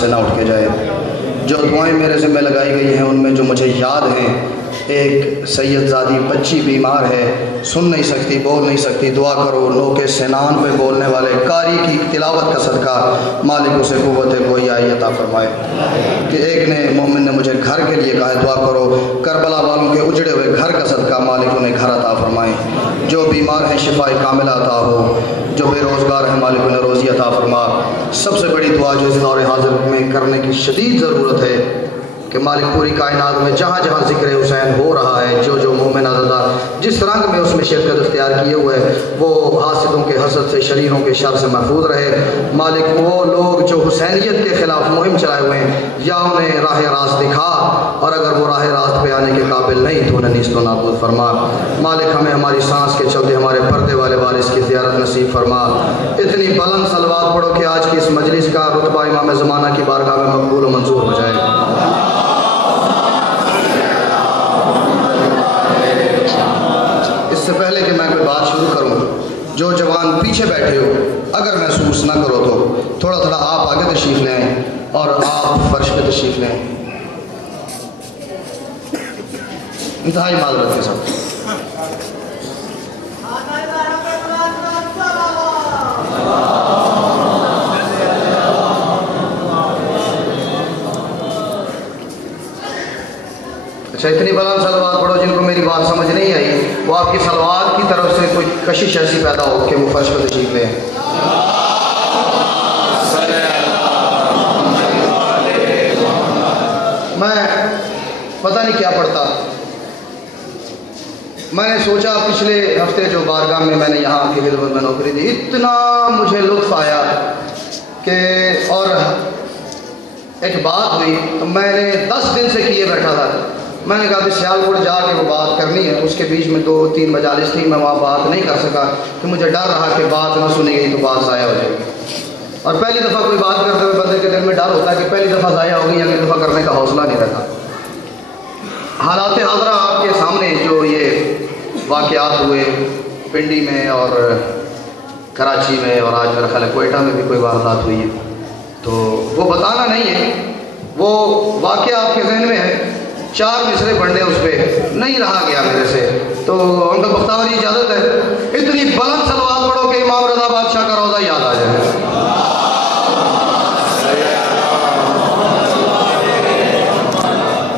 سے نہ اٹھ کے جائے۔ جو دعائیں میرے ذمہ لگائی گئی ہیں ان میں جو مجھے یاد ہیں، ایک سید زادی بچی بیمار ہے، سن نہیں سکتی، بول نہیں سکتی، دعا کرو نوکے سنان پہ بولنے والے قاری کی تلاوت کا صدقہ مالک اسے قوت گویائی عطا فرمائے۔ کہ ایک نے مومن نے مجھے گھر کے لیے کہا ہے دعا کرو کربلا والوں کے اجڑے ہوئے گھر کا صدقہ مالک انہیں گھر عطا فرمائے۔ جو بیمار ہیں شفاء کاملہ عطا ہو، جو بے روزگار ہیں مالک انہیں روزی عطا فرما۔ سب سے بڑی دعا جو اس دور حاضر میں کرنے کی شدید ضرورت ہے کہ مالک پوری کائنات میں جہاں جہاں ذکر حسین ہو رہا ہے، جو جو مومن عزیزہ جس رنگ میں اس میں شرکت اختیار کیے ہوئے وہ حاسدوں کے حسد سے، شریروں کے شر سے محفوظ رہے۔ مالک وہ لوگ جو حسینیت کے خلاف مہم چلائے ہوئے ہیں یا انہیں راہ راست دکھا، اور اگر وہ راہ راست پہ آنے کے قابل نہیں تو انہیں نیست و نابود فرما۔ مالک ہمیں ہماری سانس کے چلتے ہمارے پردے والے وارث کی زیارت نصیب فرما۔ اتنی بلند صلوات پڑھو کہ آج کی اس مجلس کا رتبہ امام زمانہ کی بارگاہ میں مقبول و منظور ہو جائے۔ اس سے پہلے کہ میں کوئی بات شروع کروں، جو جوان پیچھے بیٹھے ہو اگر محسوس نہ کرو تو تھوڑا تھوڑا آپ آگے تشریف لیں اور آپ فرش پہ تشریف لیں۔ انتہائی معذرت کے ساتھ۔ اچھا، اتنی بلند صلوات پڑھو جن کو میری بات سمجھ نہیں آئی وہ آپ کی صلوات کی طرف سے کوئی کشش ایسی پیدا ہو کہ وہ فرش پہ تشریف لیں۔ میں پتہ نہیں کیا پڑھتا، میں نے سوچا پچھلے ہفتے جو بارگاہ میں نے یہاں کی خدمت میں نوکری دی، اتنا مجھے لطف آیا کہ، اور ایک بات ہوئی تو میں نے 10 دن سے کیے بیٹھا تھا۔ میں نے کہا بھی سیالکوٹ جا کے وہ بات کرنی ہے، اس کے بیچ میں 2-3 مجالس تھی، میں وہاں بات نہیں کر سکا کہ مجھے ڈر رہا کہ بات نہ سنی گئی تو بات ضائع ہو جائے گی، اور پہلی دفعہ کوئی بات کرتے ہوئے بندے کے دل میں ڈر ہوتا ہے کہ پہلی دفعہ ضائع ہوگی، اگلی دفعہ کرنے کا حوصلہ نہیں رہتا۔ حالات حاضرہ آپ کے سامنے جو یہ واقعات ہوئے پنڈی میں اور کراچی میں، اور آج میرا خیال ہے کوئٹہ میں بھی کوئی واردات ہوئی ہے، تو وہ بتانا نہیں ہے، وہ واقعہ آپ کے ذہن میں ہے، 4 مصرے پڑھنے اس پہ نہیں رہا گیا میرے سے، تو ان کا بختاوری اجازت ہے اتنی بلند صلوات پڑھو کہ امام رضا بادشاہ کا روضہ یاد آ جائے۔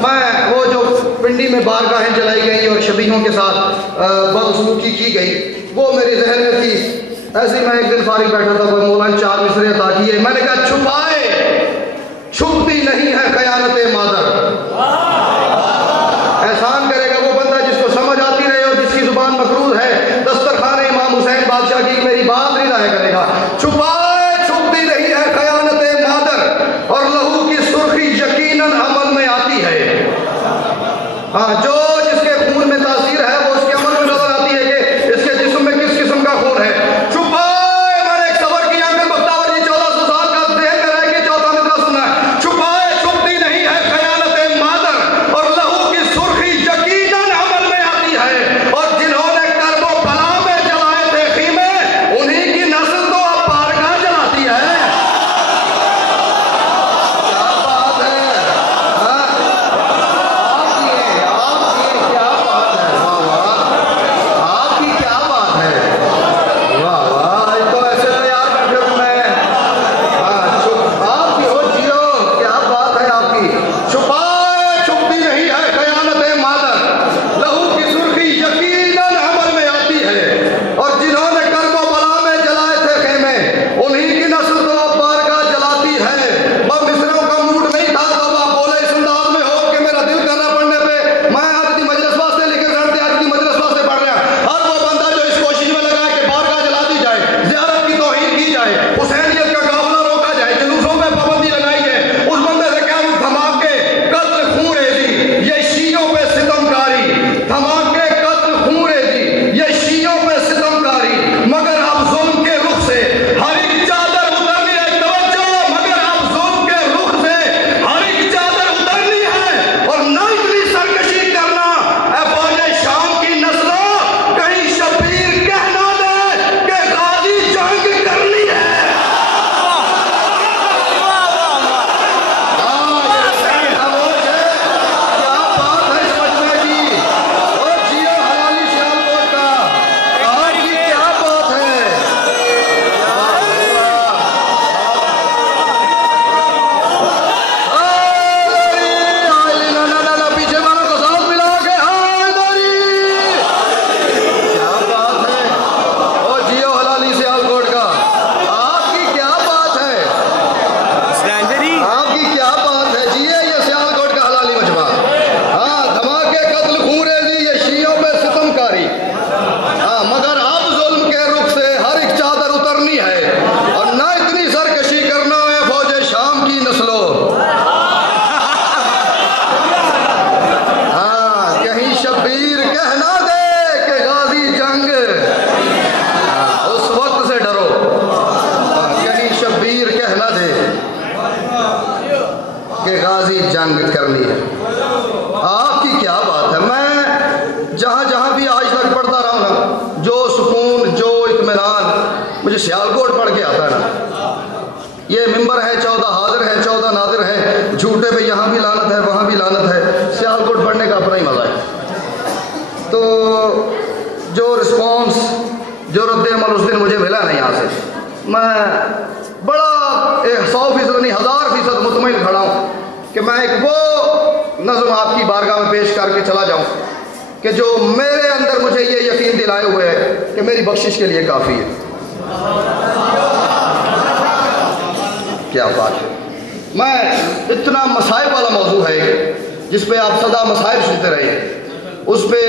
میں وہ جو پنڈی میں بارگاہیں جلائی گئی اور شبیہوں کے ساتھ بدسلوکی کی گئی وہ میرے ذہن میں تھی، ایسے ہی میں ایک دن فارغ بیٹھا تھا، کوئی مولانا 4 مصرے عطا کیے، میں نے کہا چھپائے چھپتی نہیں ہے خیانت مادر۔ احسان کرے گا وہ بندہ جس کو سمجھ آتی رہے اور جس کی زبان مقروض ہے، دسترخوان امام حسین بادشاہ کی میری بات نہیں ضائع کرے گا۔ چھپائے چھپتی نہیں ہے خیانت مادر، اور لہو کی سرخی یقیناً عمل میں آتی ہے۔ ہاں، جو جس کے خون میں تاثیر ہے وہ اس کے عمل میں نظر آتی ہے کہ اس کے جسم میں کس قسم کا خون ہے۔ چھپائے، میں نے ایک صبر کیا کہ بختاور جی 1400 سال کا ذہن میں رہ کے 14 مصرع سنا ہے، چھپائے چھپتی نہیں ہے خیانت مادر، اور لہو کی سرخی یقیناً عمل میں آتی ہے، اور جنہوں نے کرب و بلا میں جلائے تھے خیمے، انہی کی نسل تو اب بارگاہ جلاتی ہے۔ کیا بات ہے، آپ کے غازی جنگ کرنی ہے۔ آپ کی کیا بات ہے، میں جہاں جہاں بھی آج تک پڑھتا رہا ہوں نا، جو سکون جو اطمینان مجھے سیالکوٹ پڑھ کے آتا ہے نا، یہ ممبر ہے 14 حاضر ہے 14 ناظر ہے، جھوٹے پہ یہاں بھی لعنت ہے وہاں بھی لعنت ہے، سیالکوٹ پڑھنے کا اپنا ہی مزہ ہے۔ تو جو رسپانس جو رد عمل اس دن مجھے ملا نہیں یہاں سے، میں بڑا 100% نہیں 1000% مطمئن کھڑا ہوں کہ میں ایک وہ نظم آپ کی بارگاہ میں پیش کر کے چلا جاؤں کہ جو میرے اندر مجھے یہ یقین دلائے ہوئے ہے کہ میری بخشش کے لیے کافی ہے۔ کیا بات ہے، میں اتنا مصائب والا موضوع ہے جس پہ آپ سدا مصائب سنتے رہے ہیں، اس پہ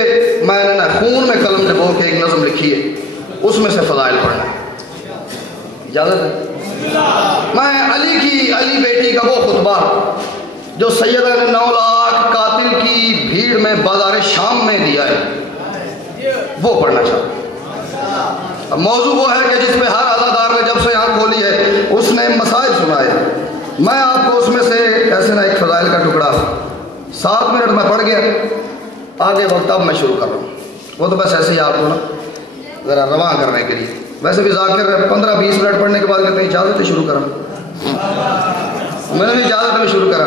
میں نے نا خون میں قلم ڈبو کے ایک نظم لکھی ہے، اس میں سے فضائل پڑھنا ہے، اجازت ہے؟ میں علی بیٹی کا وہ خطبہ جو سیدہ نے 9 لاکھ قاتل کی بھیڑ میں بازار شام میں دیا ہے وہ پڑھنا چاہتا ہوں۔ موضوع وہ ہے کہ جس پہ ہر عزادار نے جب سے آنکھ کھولی ہے اس نے مسائل سنائے، میں آپ کو اس میں سے ایسے نا ایک فضائل کا ٹکڑا 7 منٹ میں پڑھ گیا، آگے وقت اب میں شروع کر رہا ہوں، وہ تو بس ایسے ہی آپ کو نا ذرا رواں کرنے کے لیے، ویسے بھی ذاکر 15-20 منٹ پڑھنے کے بعد کہتے ہیں اجازت ہے شروع کرا، میں نے بھی اجازت میں شروع کرا،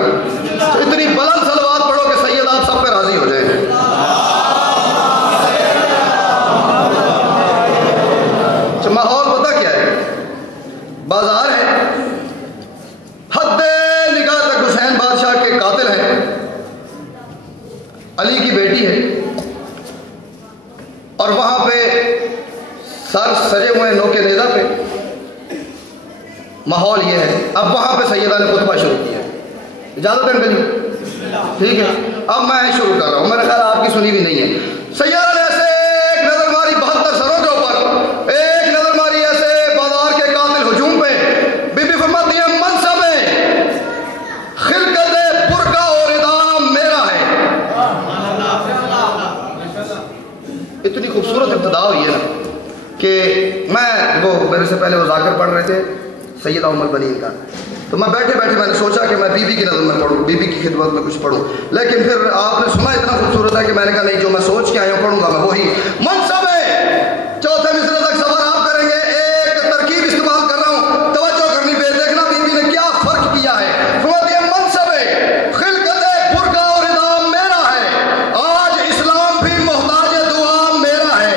تو اتنی بلند صلوات پڑھو کہ سید آپ سب پہ راضی ہو جائیں۔ ماحول پتہ کیا ہے، بازار ہے، حد نگاہ تک حسین بادشاہ کے قاتل ہیں، علی کی بیٹی ہے، اور وہاں پہ سر سجے ہوئے نوکے نیزہ پہ ماحول یہ ہے۔ اب وہاں پہ سیدہ نے خطبہ شروع کیا، اجازت ہے میری؟ ٹھیک ہے، اب میں شروع کر رہا ہوں، میرے خیال آپ کی سنی بھی نہیں ہے۔ سیدہ نے ایسے ایک نظر ماری 72 سروں کے اوپر، ایک نظر ماری ایسے بازار کے قاتل ہجوم پہ، بی بی فرماتی ہے منصب خلقت برقع اور ادام میرا ہے۔ اتنی خوبصورت ابتدا ہوئی ہے نا کہ میں وہ میرے سے پہلے وہ ذاکر پڑھ رہے تھے سیدہ ام البنین کا، تو میں بیٹھے بیٹھے میں نے سوچا کہ میں بی بی کی نظم میں پڑھوں، بی بی کی خدمت میں کچھ پڑھوں، لیکن پھر آپ نے سنا اتنا خوبصورت ہے کہ میں نے کہا نہیں، جو میں سوچ کے آیا ہوں پڑھوں گا میں وہی۔ منصب ہے، چوتھے مصرے تک صبر آپ کریں گے، ایک ترکیب استعمال کر رہا ہوں، توجہ کرنی پہ، دیکھنا بی بی نے کیا فرق کیا ہے۔ فرماتی ہے منصب ہے خلقت برقع اور ادام میرا ہے، آج اسلام بھی محتاج دعا میرا ہے۔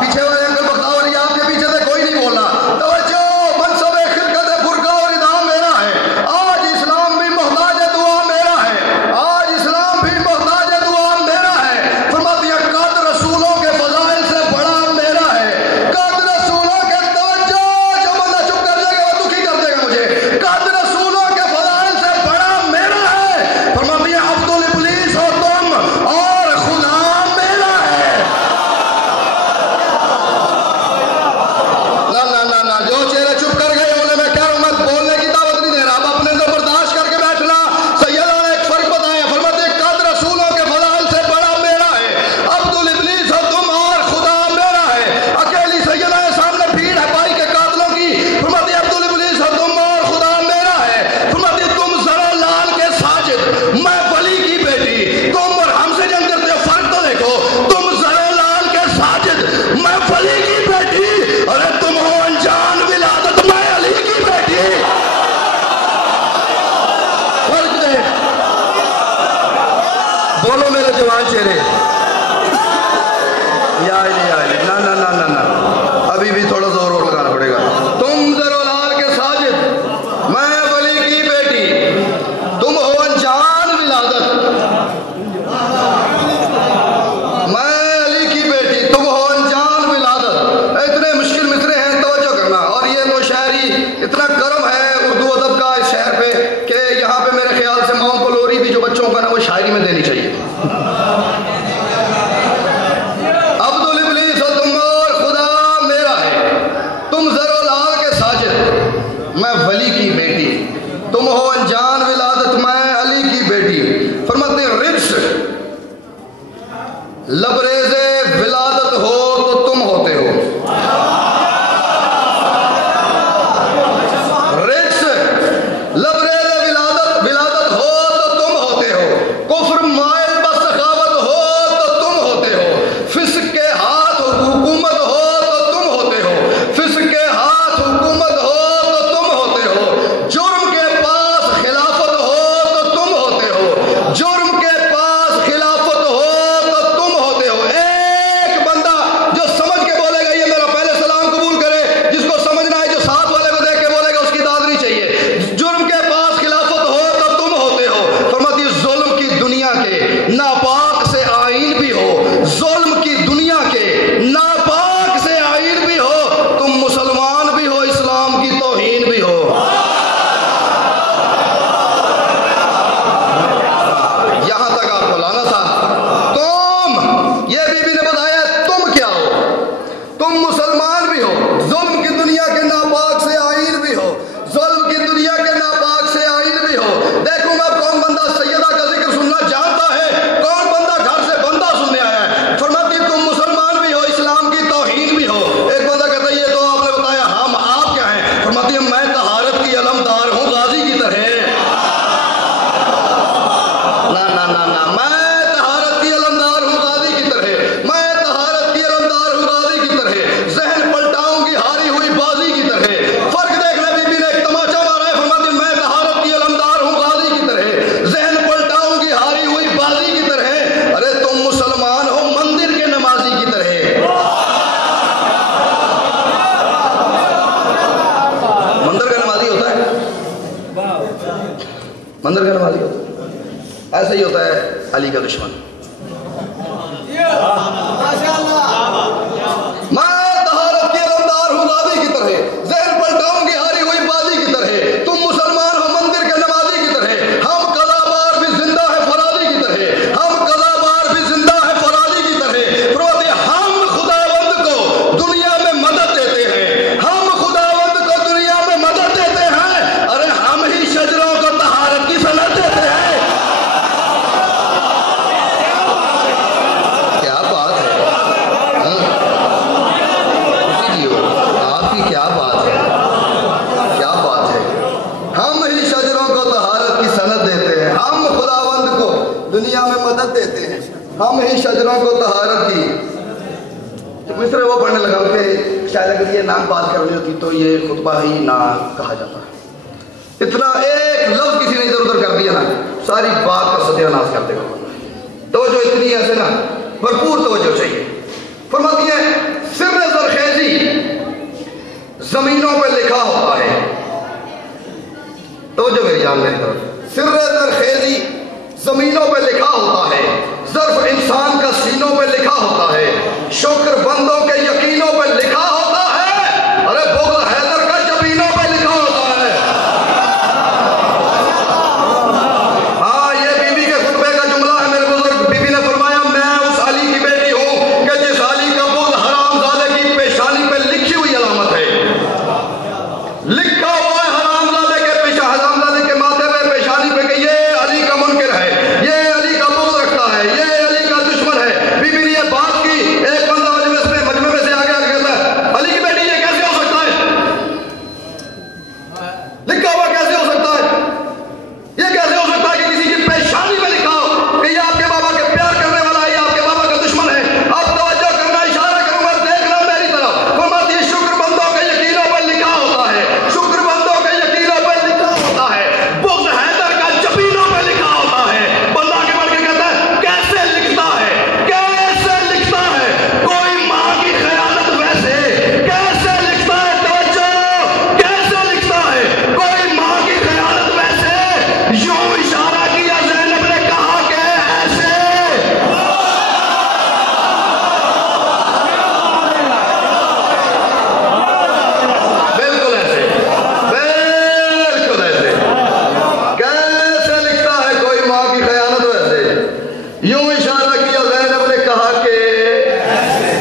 پیچھے والے انکل بختاوری آپ کے پیچھے سے کوئی نہیں بولنا، توجہ، منصب خلقت برقع اور ادام میرا ہے، آج اسلام بھی محتاج دعا میرا ہے، آج اسلام بھی محتاج دعا میرا ہے۔ فرماتی ہے قد رسولوں کے فضائل سے بڑا میرا ہے، قد رسولوں کے، توجہ، جو بندہ چپ کر جائے گا وہ دکھی کر دے گا مجھے، قد رسولوں کے فضائل سے بڑا میرا ہے۔ فرماتی ہے عبد الابلیس ہو تم اور خدا میرا ہے۔ نہ جو چہرے چپ کر گئے انہیں میں کہہ رہا ہوں، میں بولنے کی دعوت نہیں دے رہا، اب اپنے اندر برداشت کر کے بیٹھنا۔ سیدہ نے ایک فرق بتایا، فرماتے ہیں قد رسولوں کے فضائل سے بڑا میرا ہے، عبد الابلیس ہو تم اور خدا میرا ہے۔ اکیلی سیدہ ہے، سامنے بھیڑ ہے بھائی کے قاتلوں کی، فرماتی ہے عبد الابلیس ہو تم اور خدا میرا ہے۔ فرماتی ہے تم ذرا لال کے ساجد، میں ولی کی بیٹی، تم اور ہم سے جنگ کرتے ہو، فرق تو دیکھو، تم ذرا لال کے ساجد، میں ولی کی بیٹی، ارے تم ہو انجان ولادت، میں علی کی بیٹی، فرق دیکھ، بولو میرے جوان چہرے، یا علی یا علی، نہ ابھی بھی تھوڑا زور اور لگانا پڑے گا۔ تم ذرا لال کے ساجد، میں ولی کی بیٹی، تم ہو انجان ولادت، میں علی کی بیٹی، تم ہو انجان ولادت۔ اتنے مشکل مصرے ہیں، توجہ کرنا، اور یہ تو شاعری اتنا کرم ہے اردو ادب کا اس شہر پہ کہ یہاں پہ میرے خیال سے ماؤں کو لوری بھی جو بچوں کا نا وہ شاعری میں دینی چاہیے۔ عبد الابلیس و تم اور خدا میرا ہے، تم ذر و لال کے ساجد، میں ولی کی بیٹی، تم ہو انجان ولادت، میں علی کی بیٹی۔ فرماتے ہیں رجس لبریز ولادت ہو تو تم ہوتے ہو، رجس منظر کا نمازی ہوتا ہے، ایسا ہی ہوتا ہے علی کا دشمن. میں طہارت کی علمدار ہوں غازی کی طرح، ذہن پلٹاؤں گی ہاری ہوئی بازی کی طرح. تم مسلمان ہو مندر کے نمازی کی طرح، ہم قضا بار بھی زندہ ہے فرازی کی طرح، ہم قضا بار بھی زندہ ہے فرازی کی طرح. فرماتے ہم خداوند کو دنیا میں مدد دیتے ہیں، ہم خداوند کو دنیا میں مدد دیتے ہیں. ارے ہم ہی شجروں کو طہارت کی سند دیتے ہیں. کیا بات ہے، آپ کی کیا بات ہے، کیا بات ہے. ہم ہی شجروں کو طہارت کی سند دیتے ہیں، ہم خداوند کو دنیا میں مدد دیتے ہیں، ہم ہی شجروں کو طہارت کی. جب اس طرح وہ پڑھنے لگا کہ شاید اگر یہ نام بات کرنی ہوتی تو یہ خطبہ ہی نہ کہا جاتا. اتنا ایک لفظ کسی نے ادھر ادھر کر دیا نا، ساری بات کا ستیہ ناش کر دے گا. توجہ اتنی ایسے نا بھرپور توجہ چاہیے. فرماتی ہے سر زرخیزی زمینوں پہ لکھا ہوتا ہے. توجہ میری جان میری طرف. سر زرخیزی زمینوں پہ لکھا ہوتا ہے، ظرف انسان کا سینوں پہ لکھا ہوتا ہے، شکر بندوں کے یقینوں پہ لکھا ہوتا ہے. ارے بغض حیدر کا جبینوں پہ لکھا ہوتا ہے. ہاں یہ بی بی کے خطبے کا جملہ ہے. میرے بزرگ بی بی نے فرمایا میں اس علی کی بیٹی ہوں کہ جس علی کا بغض حرام زادے کی پیشانی پہ لکھی ہوئی علامت ہے. لکھا ہوا ہے حرام زادے کے حرام زادے کے ماتھے پہ پیشانی پہ کہ یہ علی کا منکر ہے، یہ علی کا بغض رکھتا ہے، یہ علی کا دشمن ہے. بی بی نے یہ بات کی. ایک بندہ مجمع میں سے آگے آگے کہتا ہے علی کی بیٹی یہ کیسے ہو سکتا ہے، لکھا ہوا کیسے ہو سکتا ہے، یہ کیسے ہو سکتا ہے کہ کسی کی پیشانی میں لکھا ہو کہ یہ آپ کے بابا کے پیار کرنے والا ہے، یہ آپ کے بابا کا دشمن ہے. اب توجہ کرنا، اشارہ کروں گا، دیکھنا میری طرف. فرماتی ہے شکر بندوں کے یقینوں پر لکھا ہوتا ہے، شکر بندوں کے یقینوں پر لکھا ہوتا ہے، بغض حیدر کا جبینوں پہ لکھا ہوتا ہے. بندہ آگے بڑھ کے کہتا ہے کیسے لکھتا ہے، کیسے لکھتا ہے کوئی ماں کی خیانت ویسے، کیسے لکھتا ہے، توجہ، کیسے لکھتا ہے کوئی ماں کی خیانت ویسے. یوں اشارہ کیا زینب نے کہا کہ ایسے. بالکل ایسے، بالکل ایسے. کیسے لکھتا ہے کوئی ماں کی خیانت ویسے. یوں اشارہ کیا زینب نے کہا کہ ایسے.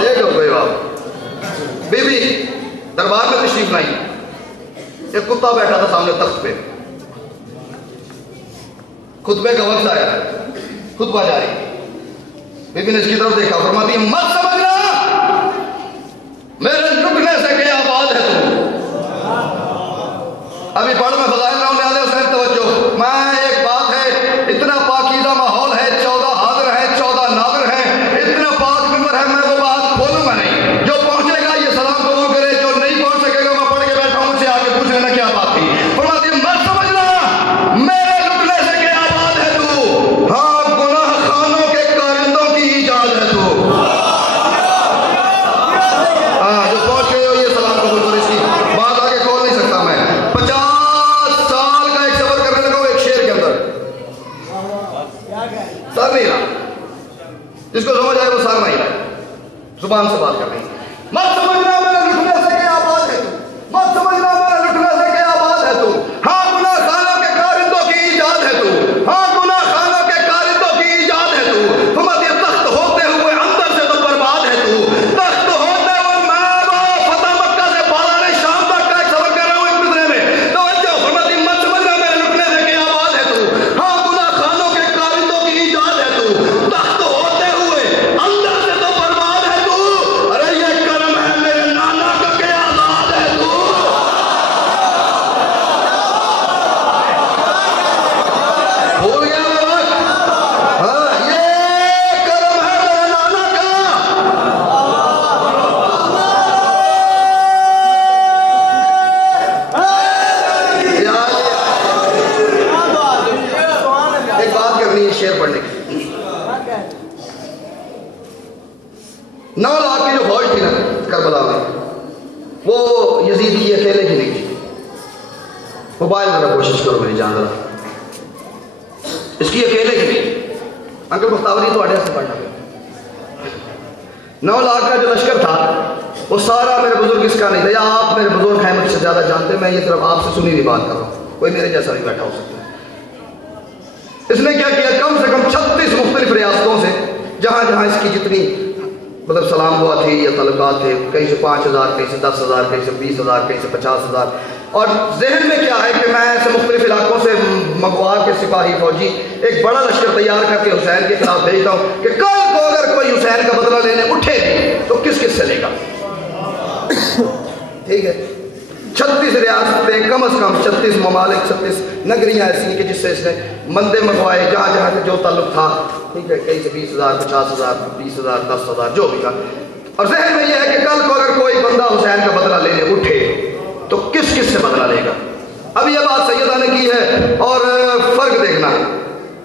دیکھو کوئی بات. بی بی دربار میں تشریف لائی. ایک کتا بیٹھا تھا سامنے تخت پہ. خطبے کا وقت آیا، خطبہ جاری. بی بی نے اس کی طرف دیکھا. فرماتی ہے مت سمجھنا میرے لکنے سے کہ آباد ہے تو. ابھی پڑھ میں فضائل رہا ہوں لہٰذا حسین توجہ. میں ایک بات ہے، اتنا پاکیزہ ماحول ہے، 14 حاضر ہیں، 14 ناظر ہیں، اتنا پاک ممبر ہے، میں وہ بات کھولوں گا نہیں. جو پہنچے گا یہ سلام قبول کرے، جو نہیں پہنچ سکے گا میں پڑھ کے بیٹھا ہوں، مجھ سے آگے پوچھ لینا کیا بات تھی. فرماتی ہے مت سمجھنا میرے لکنے سے کہ آباد ہے تو، ہاں گناہ خانوں کے کارندوں کی ایجاد ہے تو. ہاں جو پہنچ گئے ہو یہ سلام قبول کرو. اس کی بات آگے کھول نہیں سکتا میں. 50 سال کا ایک سفر کرنے لگا ہوں ایک شعر کے اندر. سر نہیں رہا، جس کو سمجھ آئے وہ سر نہیں رہا، زبان سے بات کر رہی. مت سمجھنا میرے لکھنے سے کہ آباد ہے تو، مت سمجھنا میرے لکھنے سے کہ آباد ہے تو. ہاں گناہ خانوں کے کارندوں کی ایجاد ہے تو، ہاں گناہ خانوں کے کارندوں کی ایجاد ہے تو. فرماتی ہے تخت ہوتے ہوئے اندر سے تو برباد ہے تو. تخت ہوتے ہوئے میں وہ فتح مکہ سے بازار شام تک کا ایک سفر کر رہا ہوں ایک مدرے میں. توجہ. فرماتی مت سمجھنا میرے لکھنے سے کہ آباد ہے تو، ہاں گناہ خانوں کے کارندوں کی ایجاد ہے تو. تخت ہوتے ہوئے اندر سے تو برباد ہے تو. ارے وہ یزید کی اکیلے کی نہیں تھی. موبائل ذرا کوشش کرو میری جان ذرا, اس کی اکیلے کی نہیں. انکل مختاوری تو آڈیا سے پڑھنا پڑا. 9 لاکھ کا جو لشکر تھا وہ سارا میرے بزرگ اس کا نہیں تھا, یا آپ میرے بزرگ ہیں مجھ سے زیادہ جانتے, میں یہ طرف آپ سے سنی ہوئی بات کر رہا ہوں, کوئی میرے جیسا نہیں بیٹھا ہو سکتا ہے. اس نے کیا کیا, کم سے کم 36 مختلف ریاستوں سے جہاں جہاں اس کی جتنی مطلب سلام ہوا تھی یا تعلقات تھے, کہیں سے 5,000, کہیں سے 10,000, کہیں سے 20,000, کہیں سے 50,000. اور ذہن میں کیا ہے کہ میں ایسے مختلف علاقوں سے منگوا کے سپاہی فوجی ایک بڑا لشکر تیار کر کے حسین کے خلاف بھیجتا ہوں کہ کل کو اگر کوئی حسین کا بدلہ لینے اٹھے تو کس کس سے لے گا. ٹھیک ہے, 36 ریاستیں, کم از کم 36 ممالک, 36 نگریاں ایسی کہ جس سے اس نے مندے منگوائے جہاں جہاں سے جو تعلق تھا. ٹھیک ہے, کہیں سے 20,000, 50,000, 20,000, 10,000 جو بھی تھا. اور ذہن میں یہ ہے کہ کل کو اگر کوئی بندہ حسین کا بدلہ لینے اٹھے تو کس کس سے بدلہ لے گا. اب یہ بات سیدہ نے کی ہے اور فرق دیکھنا,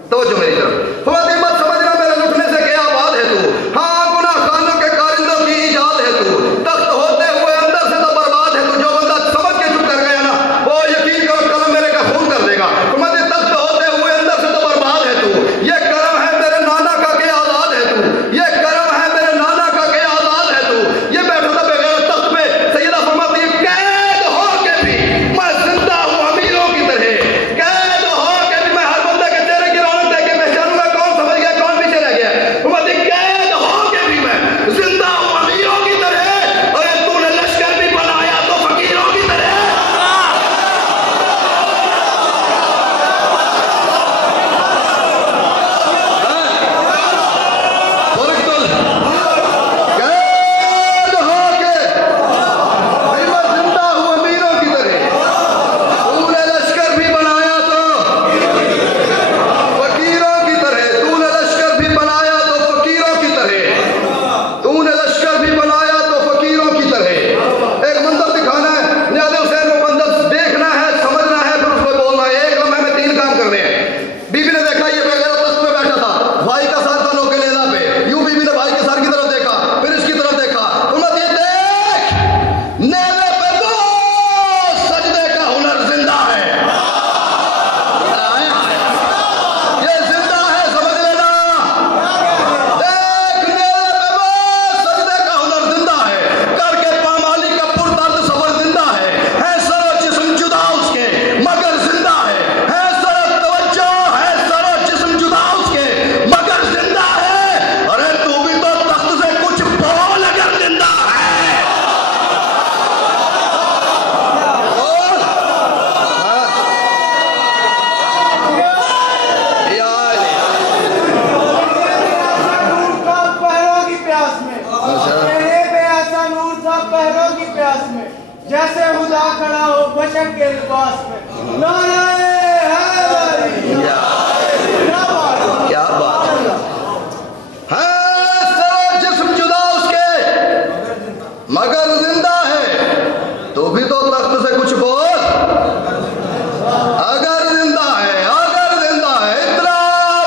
توجہ میری طرف. فرماتی مت سمجھنا میرے لٹنے سے کیا بات ہے تو, ہاں گناہ خانوں کے کارندوں کی ایجاد ہے تو, تخت ہوتے ہوئے اندر سے تو برباد ہے تو. جو بندہ سمجھ کے چپ کر گیا نا وہ یقین کرو قلم میرے کا خون کر دے گا. فرماتی تخت ہوتے ہوئے اندر سے تو برباد ہے تو, یہ کرم ہے میرے نانا کا کہ آزاد ہے تو, یہ کرم ہے میرے نانا کا کہ آزاد ہے تو. یہ بیٹھا تھا بغیر تخت پہ, سیدہ فرماتی ہے قید ہو کے بھی میں زندہ ہوں امیروں کی طرح, قید ہو کے بھی میں ہر بندے کے چہرے کی رونق دیکھ کے پہچانوں گا کون سمجھ گیا کون پیچھے رہ گیا. فرماتی قید ہو کے بھی میں زندہ ہوں امیروں کی طرح, اور تو نے لشکر بھی بنایا تو فقیروں کی طرح. جیسے خدا کھڑا ہو بشر کے لباس میں. کیا بات ہے, جسم جدا اس کے مگر زندہ ہے, تو بھی تو تخت سے کچھ بول. اگر زندہ ہے, اگر زندہ ہے, اتنا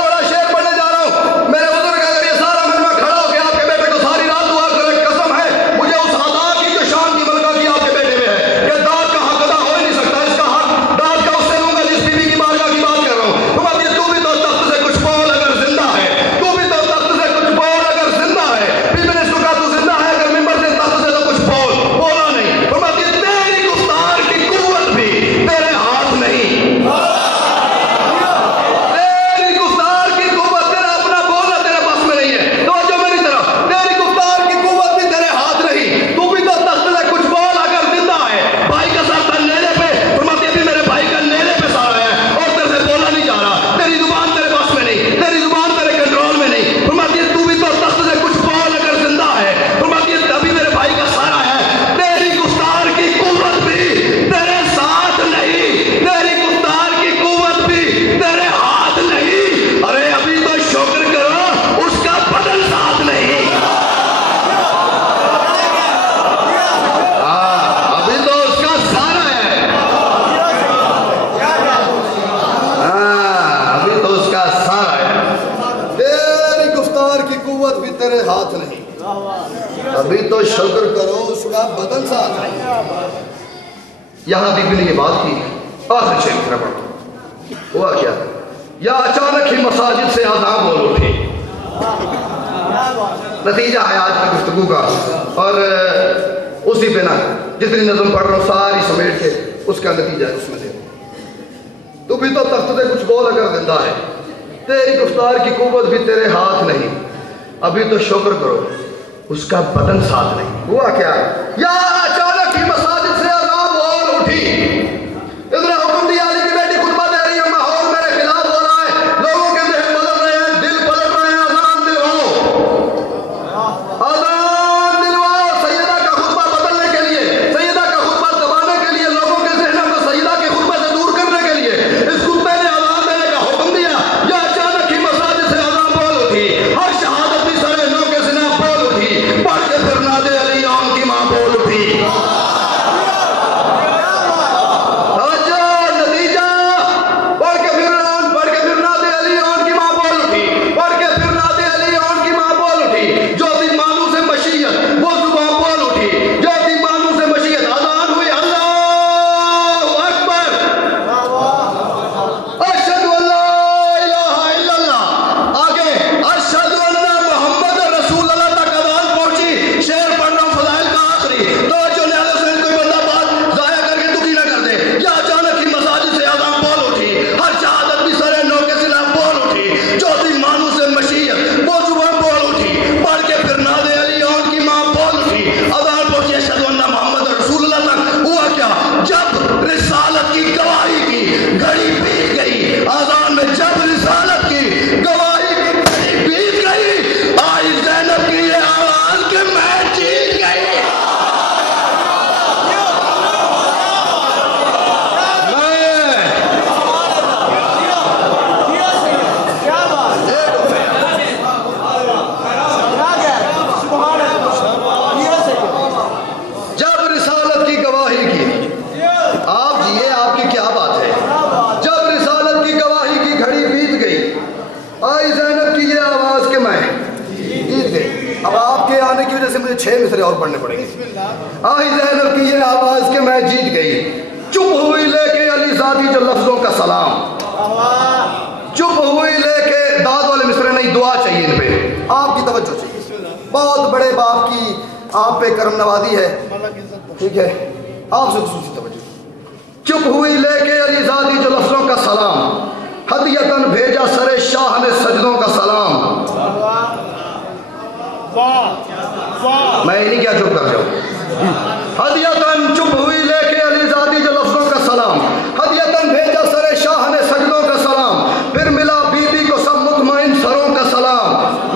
بڑا شعر پڑھنے جا رہا ہوں میرے بزرگ. اگر یہ سارا مجمع کھڑا ہو کے آپ کے بیٹے کو ساری رات دعا کرے, قسم ہے مجھے اس عطا کی جو شان کی ملکہ کی آپ کے بیٹے میں ہے کہ داد کا حق ادا ہو ہی نہیں سکتا. اس کا حق داد کا اس سے لوں گا جس بیوی کی بارگاہ کی بات کر رہا ہوں. تو بھی تو تخت سے کچھ بول اگر زندہ ہے, تو بھی تو تخت سے کچھ بول اگر زندہ ہے. پھر میں نے سکا تو زندہ ہے, اگر ممبر سے تخت سے تو کچھ بول, بولا نہیں. فرماتی ہے تیری گفتار کی قوت بھی تیرے ہاتھ نہیں. تیری گفتار کی قوت, تیرا اپنا بولنا تیرے پاس میں نہیں ہے. توجہ میری طرف, تیری گفتار کی قوت بھی تیرے ہاتھ نہیں. تو بھی تو تخت سے کچھ بول اگر زندہ ہے. بھائی کا ساتھ تھا نیلے پہ, فرماتی ہے میرے بھائی کا نیلے پہ سارا ہے اور تیرے سے بولا نہیں جا رہا. تیری زبان تیرے پاس میں نہیں, تیری زبان تیرے کنٹرول میں نہیں. فرماتی ہے تو بھی تو تخت سے کچھ بول اگر زندہ ہے. فرماتی ہے تبھی میرے بھائی کا سارا ہے. تیری گفتار کی قوت بھی تیرے ساتھ نہیں, تیری گفتار کی قوت بھی تیرے ہاتھ نہیں. ارے ابھی تو شکر کرو اس کا بدل ساتھ نہیں. ابھی تو اس کا سارا ہے. ابھی تو اس کا سارا ہے. تیری گفتار کی قوت بھی تیرے ہاتھ نہیں. ابھی تو شکر کرو اس کا کا بدن ساتھ ہے. یہاں بھی نے یہ بات کی. آخر 6 مصرع پڑھو. ہوا کیا؟ یا اچانک ہی مساجد سے آذان بول اٹھی. نتیجہ ہے آج کی گفتگو کا. اور اسی پہ نا جتنی نظم پڑھ رہا ہوں ساری سمیٹ کے اس کا نتیجہ ہے اس میں دے. تو بھی تو تخت سے کچھ بول اگر زندہ ہے. تیری گفتار کی قوت بھی تیرے ہاتھ نہیں. ابھی تو شکر کرو اس کا بدن ساتھ نہیں. ہوا کیا؟ یا اچانک ہی مساجد سے آذان بول اٹھی. اتنا حکم دیا علی کی بیٹی خطبہ دے رہی ہے. ماحول میرے خلاف ہو رہا ہے. لوگوں کے ذہن بدل رہے ہیں. دل بدل رہے ہیں. آذان دلواؤ. آذان دلواؤ. سیدہ کا خطبہ بدلنے کے لیے, سیدہ کا خطبہ دبانے کے لیے, لوگوں کے ذہنوں کو سیدہ کے خطبے سے دور کرنے کے لیے اس خطبے نے آذان دینے کا حکم دیا. یا اچانک ہی مساجد سے آذان بول اٹھی. ہر شہادت بھی سرے نو کے سنا بول اٹھی. پڑھ کے پھر نادے علی آن کی ماں بول اٹھی. اور پڑھنے پڑیں گے. آئی زینب کی یہ آواز کہ میں جیت گئی. چپ ہوئی لے کے علی ذاتی جو لفظوں کا سلام. چپ ہوئی لے کے داد والے مصرے نہیں, دعا چاہیے ان پہ. آپ کی توجہ چاہیے. بہت بڑے باپ کی آپ پہ کرم نوازی ہے. ٹھیک ہے, آپ سے خصوصی توجہ. چپ ہوئی لے کے علی ذاتی جو لفظوں کا سلام. ہدیتاً بھیجا سرے شاہ نے سجدوں کا سلام. میں نہیں کیا چپ کر جاؤں. ہدیتاً چپ ہوئی لے کے علی ذاتی جو لفظوں کا سلام. ہدیتاً بھیجا سرے شاہ نے سجدوں کا سلام. پھر ملا بی بی کو سب مطمئن سروں کا سلام.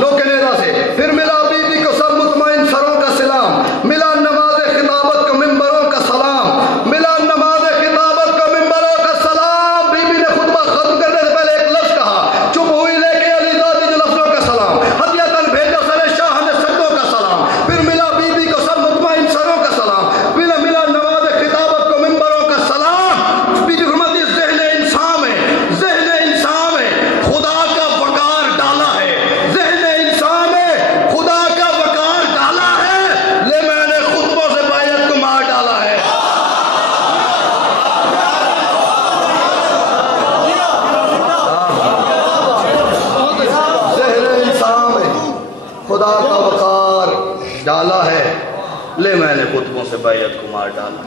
نو کے نیرا سے پھر ملا بی بی کو سب مطمئن سروں کا سلام. ملا نماز خطابت کو ممبروں کا سلام. ملا نماز خطابت کو ممبروں کا سلام. بی بی نے خطبہ ختم کرنے سے پہلے ایک لفظ کہا. چپ ہوئی لے کے علی ذاتی جو لفظوں کا سلام. ہدیتاً بھیجا سرے شاہ نے سجدوں کا سلام. پھر ملا بی بی کو سب مطمئن سروں کا سلام. ملا نماز خطابت کو ممبروں کا سلام. بی بی فرماتی ہے ذہن انسان میں, ذہن انسان میں خدا کا وقار ڈالا ہے. ذہن انسان میں خدا کا وقار ڈالا ہے. لے میں نے خطبوں سے بیعت کو مار ڈالا ہے. ذہن انسان میں خدا کا وقار ڈالا ہے. لے میں نے خطبوں سے بیعت کو مار ڈالا.